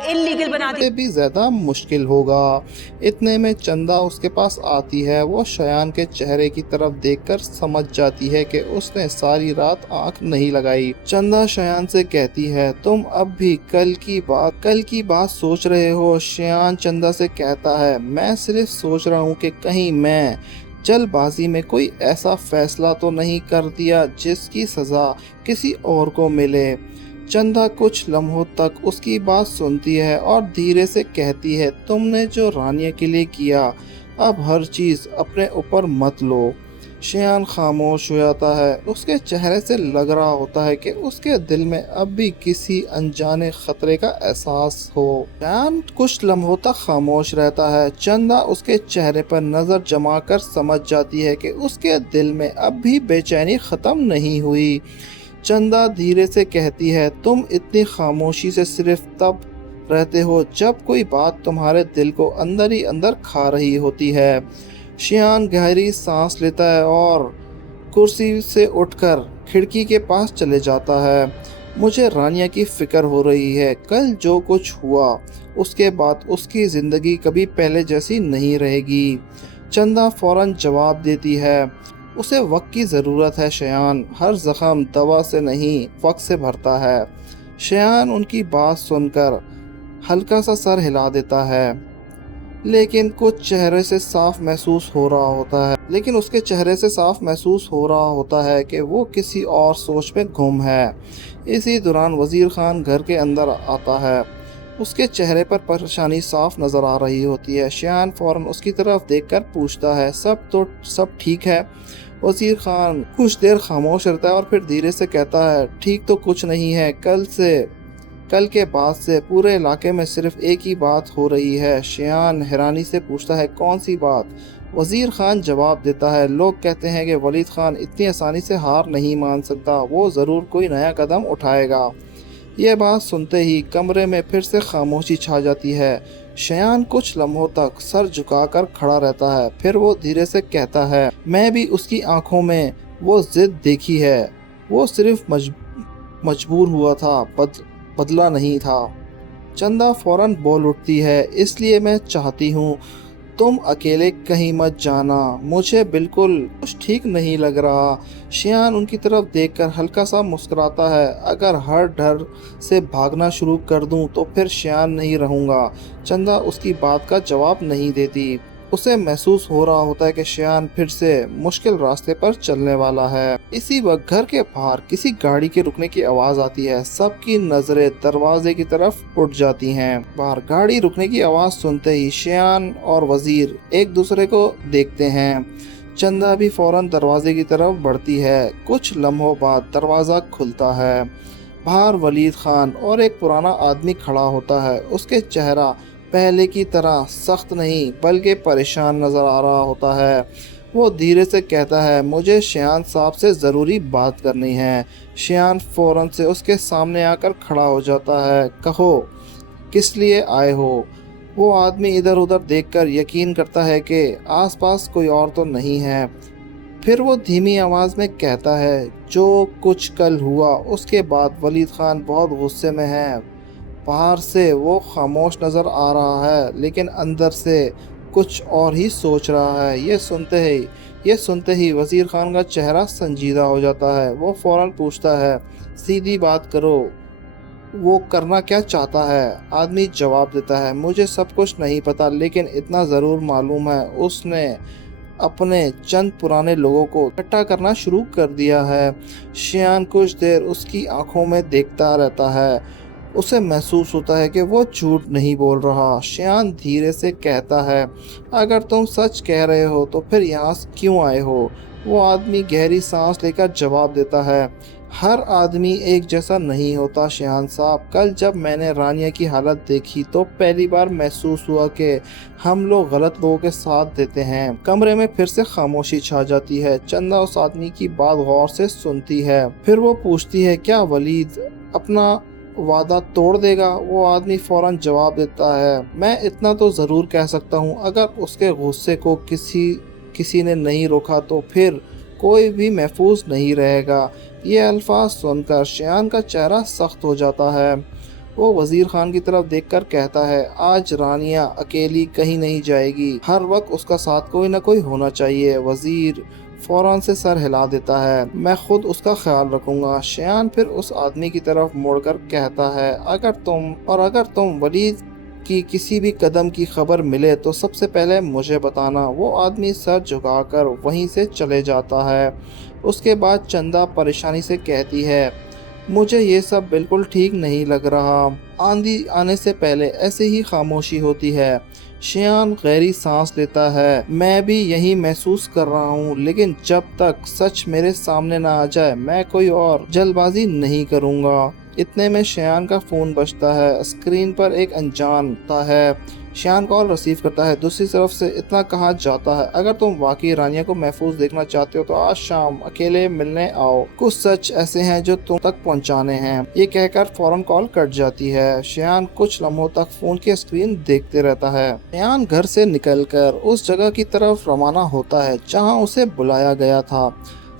Illegal बना दी। से भी ज्यादा मुश्किल होगा। इतने में चंदा उसके पास आती है। वो शयान के चेहरे की तरफ देखकर समझ जाती है कि उसने सारी रात आंख नहीं लगाई। चंदा शयान से कहती है, तुम अब भी कल की बात सोच रहे हो? शयान चंदा से कहता है, मैं सिर्फ सोच रहा हूँ कि कहीं मैं जल्दबाजी में कोई ऐसा फैसला तो नहीं कर दिया जिसकी सजा किसी और को मिले। चंदा कुछ लम्हों तक उसकी बात सुनती है और धीरे से कहती है, तुमने जो रानिया के लिए किया, अब हर चीज अपने ऊपर मत लो। शयान खामोश हो जाता है। उसके चेहरे से लग रहा होता है कि उसके दिल में अब भी किसी अनजाने खतरे का एहसास हो। शयान कुछ लम्हों तक खामोश रहता है। चंदा उसके चेहरे पर नजर जमा कर समझ जाती है कि उसके दिल में अब भी बेचैनी खत्म नहीं हुई। चंदा धीरे से कहती है, तुम इतनी खामोशी से सिर्फ तब रहते हो जब कोई बात तुम्हारे दिल को अंदर ही अंदर खा रही होती है। शियान गहरी सांस लेता है और कुर्सी से उठकर खिड़की के पास चले जाता है। मुझे रानिया की फिक्र हो रही है। कल जो कुछ हुआ उसके बाद उसकी जिंदगी कभी पहले जैसी नहीं रहेगी। चंदा फौरन जवाब देती है, उसे वक्त की ज़रूरत है शयान, हर जख्म दवा से नहीं वक्त से भरता है। शयान उनकी बात सुनकर हल्का सा सर हिला देता है, लेकिन उसके चेहरे से साफ महसूस हो रहा होता है कि वो किसी और सोच में गुम है। इसी दौरान वजीर खान घर के अंदर आता है। उसके चेहरे पर परेशानी साफ नजर आ रही होती है। शयान फौरन उसकी तरफ देखकर पूछता है, सब ठीक है? वजीर खान कुछ देर खामोश रहता है और फिर धीरे से कहता है, ठीक तो कुछ नहीं है। कल के बाद से पूरे इलाके में सिर्फ एक ही बात हो रही है। शयान हैरानी से पूछता है, कौन सी बात? वजीर खान जवाब देता है, लोग कहते हैं कि वलीद खान इतनी आसानी से हार नहीं मान सकता, वो ज़रूर कोई नया कदम उठाएगा। यह बात सुनते ही कमरे में फिर से खामोशी छा जाती है। शयान कुछ लम्हों तक सर झुकाकर खड़ा रहता है, फिर वो धीरे से कहता है, मैं भी उसकी आंखों में वो जिद देखी है। वो सिर्फ मजबूर हुआ था, बदला नहीं था। चंदा फौरन बोल उठती है, इसलिए मैं चाहती हूँ तुम अकेले कहीं मत जाना, मुझे बिल्कुल कुछ ठीक नहीं लग रहा। शियान उनकी तरफ देखकर हल्का सा मुस्कुराता है, अगर हर डर से भागना शुरू कर दूं तो फिर शियान नहीं रहूंगा। चंदा उसकी बात का जवाब नहीं देती। उसे महसूस हो रहा होता है कि शियान फिर से मुश्किल रास्ते पर चलने वाला है। इसी वक्त घर के बाहर किसी गाड़ी के रुकने की आवाज आती है। सबकी नजरें दरवाजे की तरफ उठ जाती हैं। बाहर गाड़ी रुकने की आवाज सुनते ही शियान और वजीर एक दूसरे को देखते हैं। चंदा भी फौरन दरवाजे की तरफ बढ़ती है। कुछ लम्हों बाद दरवाजा खुलता है। बाहर वलीद खान और एक पुराना आदमी खड़ा होता है। उसके चेहरा पहले की तरह सख्त नहीं बल्कि परेशान नजर आ रहा होता है। वो धीरे से कहता है, मुझे शियान साहब से ज़रूरी बात करनी है। शियान फौरन से उसके सामने आकर खड़ा हो जाता है। कहो, किस लिए आए हो? वो आदमी इधर उधर देखकर यकीन करता है कि आसपास कोई और तो नहीं है। फिर वो धीमी आवाज़ में कहता है, जो कुछ कल हुआ उसके बाद वलीद खान बहुत गुस्से में है। बाहर से वो खामोश नज़र आ रहा है, लेकिन अंदर से कुछ और ही सोच रहा है। ये सुनते ही वज़ीर खान का चेहरा संजीदा हो जाता है। वो फौरन पूछता है, सीधी बात करो, वो करना क्या चाहता है? आदमी जवाब देता है, मुझे सब कुछ नहीं पता, लेकिन इतना ज़रूर मालूम है उसने अपने चंद पुराने लोगों को इकट्ठा करना शुरू कर दिया है। शियान कुछ देर उसकी आंखों में देखता रहता है। उसे महसूस होता है कि वो झूठ नहीं बोल रहा। शियान धीरे से कहता है, अगर तुम सच कह रहे हो तो फिर यहाँ क्यों आए हो? वो आदमी गहरी सांस लेकर जवाब देता है, हर आदमी एक जैसा नहीं होता शियान साहब। कल जब मैंने रानिया की हालत देखी तो पहली बार महसूस हुआ कि हम लोग गलत लोगों के साथ देते हैं। कमरे में फिर से खामोशी छा जाती है। चंदा उस आदमी की बात गौर से सुनती है। फिर वो पूछती है, क्या वलीद अपना वादा तोड़ देगा? वो आदमी फौरन जवाब देता है, मैं इतना तो ज़रूर कह सकता हूँ, अगर उसके गुस्से को किसी ने नहीं रोका तो फिर कोई भी महफूज नहीं रहेगा। ये अल्फाज सुनकर शियान का चेहरा सख्त हो जाता है। वो वजीर खान की तरफ देखकर कहता है, आज रानिया अकेली कहीं नहीं जाएगी, हर वक्त उसका साथ कोई ना कोई होना चाहिए। वजीर फौरन से सर हिला देता है, मैं खुद उसका ख्याल रखूंगा। शियान फिर उस आदमी की तरफ मुड़कर कहता है, अगर तुम वलीद की किसी भी कदम की खबर मिले तो सबसे पहले मुझे बताना। वो आदमी सर झुकाकर वहीं से चले जाता है। उसके बाद चंदा परेशानी से कहती है, मुझे ये सब बिल्कुल ठीक नहीं लग रहा। आंधी आने से पहले ऐसे ही खामोशी होती है। शियान गहरी सांस लेता है, मैं भी यही महसूस कर रहा हूँ, लेकिन जब तक सच मेरे सामने ना आ जाए मैं कोई और जल्दबाजी नहीं करूँगा। इतने में शियान का फोन बजता है। स्क्रीन पर एक अनजान होता है। शियान कॉल रिसीव करता है। दूसरी तरफ से इतना कहा जाता है, अगर तुम वाकई रानिया को महफूज देखना चाहते हो तो आज शाम अकेले मिलने आओ, कुछ सच ऐसे हैं जो तुम तक पहुंचाने हैं। ये कहकर फौरन कॉल कट जाती है। शियान कुछ लम्हों तक फोन की स्क्रीन देखते रहता है। शियान घर से निकलकर उस जगह की तरफ रवाना होता है जहाँ उसे बुलाया गया था।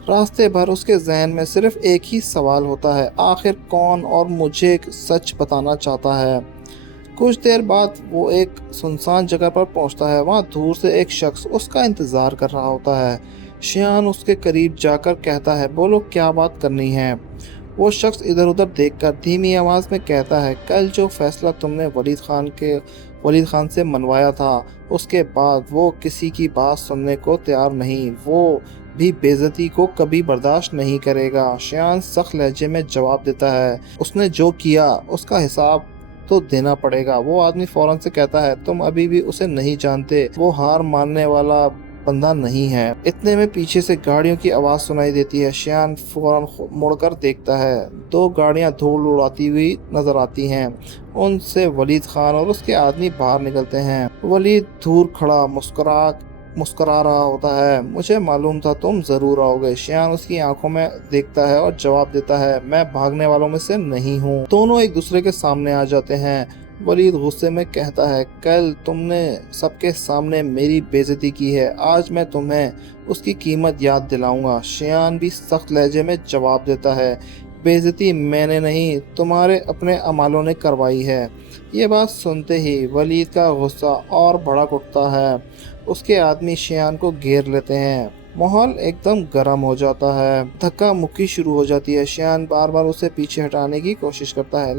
रास्ते भर उसके जहन में सिर्फ एक ही सवाल होता है, आखिर कौन और मुझे सच बताना चाहता है। कुछ देर बाद वो एक सुनसान जगह पर पहुंचता है। वहाँ दूर से एक शख्स उसका इंतजार कर रहा होता है। शियान उसके करीब जाकर कहता है, बोलो क्या बात करनी है। वो शख्स इधर उधर देखकर धीमी आवाज़ में कहता है, कल जो फैसला तुमने वलीद खान से मनवाया था, उसके बाद वो किसी की बात सुनने को तैयार नहीं, वो भी बेइज्जती को कभी बर्दाश्त नहीं करेगा। शियान सख्त लहजे में जवाब देता है, उसने जो किया उसका हिसाब तो देना पड़ेगा। वो आदमी फौरन से कहता है, तुम अभी भी उसे नहीं जानते, वो हार मानने वाला बंदा नहीं है। इतने में पीछे से गाड़ियों की आवाज़ सुनाई देती है। शियान फौरन मुड़कर देखता है। दो गाड़ियां धूल उड़ाती हुई नजर आती हैं। उनसे वलीद खान और उसके आदमी बाहर निकलते हैं। वलीद दूर खड़ा मुस्कुरा रहा होता है, मुझे मालूम था तुम जरूर आओगे। शियान उसकी आंखों में देखता है और जवाब देता है, मैं भागने वालों में से नहीं हूँ। दोनों एक दूसरे के सामने आ जाते हैं। वलीद गुस्से में कहता है, कल तुमने सबके सामने मेरी बेइज्जती की है, आज मैं तुम्हें उसकी कीमत याद दिलाऊंगा। शियान भी सख्त लहजे में जवाब देता है, बेइज्जती मैंने नहीं, तुम्हारे अपने अमालों ने करवाई है। ये बात सुनते ही वलीद का गुस्सा और भड़क उठता है। उसके आदमी शियान को घेर लेते हैं। माहौल एकदम गर्म हो जाता है। धक्का मुक्की शुरू हो जाती है। शियान बार बार उसे पीछे हटाने की कोशिश करता है,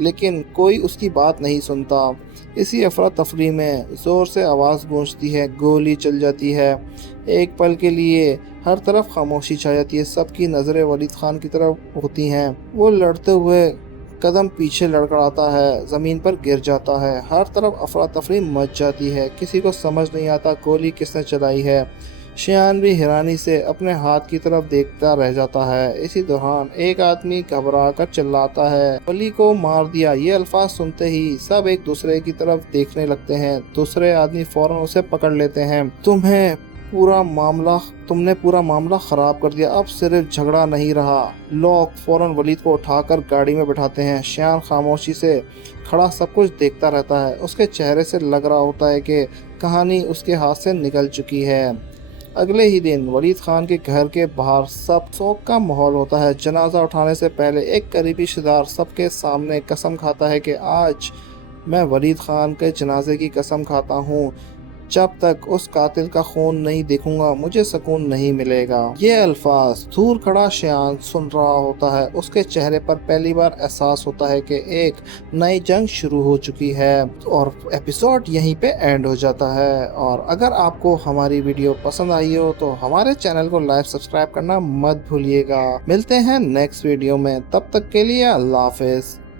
लेकिन कोई उसकी बात नहीं सुनता। इसी अफरा तफरी में जोर से आवाज़ गूंजती है, गोली चल जाती है। एक पल के लिए हर तरफ खामोशी छा जाती है। सबकी नज़रें वलीद खान की तरफ होती हैं। वो लड़ते हुए कदम पीछे लड़खड़ाता है, ज़मीन पर गिर जाता है। हर तरफ अफरा तफरी मच जाती है। किसी को समझ नहीं आता गोली किसने चलाई है। शियान भी हैरानी से अपने हाथ की तरफ देखता रह जाता है। इसी दौरान एक आदमी घबरा कर चिल्लाता है, वली को मार दिया। ये अल्फाज सुनते ही सब एक दूसरे की तरफ देखने लगते हैं। दूसरे आदमी फौरन उसे पकड़ लेते हैं। तुमने पूरा मामला खराब कर दिया, अब सिर्फ झगड़ा नहीं रहा। लोग फौरन वलीद को उठाकर गाड़ी में बिठाते हैं। शियान खामोशी से खड़ा सब कुछ देखता रहता है। उसके चेहरे से लग रहा होता है कि कहानी उसके हाथ से निकल चुकी है। अगले ही दिन वलीद खान के घर के बाहर सब शोक का माहौल होता है। जनाजा उठाने से पहले एक करीबी रिश्तेदार सबके सामने कसम खाता है कि आज मैं वलीद खान के जनाजे की कसम खाता हूँ, जब तक उस कातिल का खून नहीं देखूंगा मुझे सुकून नहीं मिलेगा। ये अल्फाज दूर खड़ा शियान सुन रहा होता है। उसके चेहरे पर पहली बार एहसास होता है कि एक नई जंग शुरू हो चुकी है। और एपिसोड यहीं पे एंड हो जाता है। और अगर आपको हमारी वीडियो पसंद आई हो तो हमारे चैनल को लाइक सब्सक्राइब करना मत भूलिएगा। मिलते हैं नेक्स्ट वीडियो में, तब तक के लिए अल्लाह हाफिज।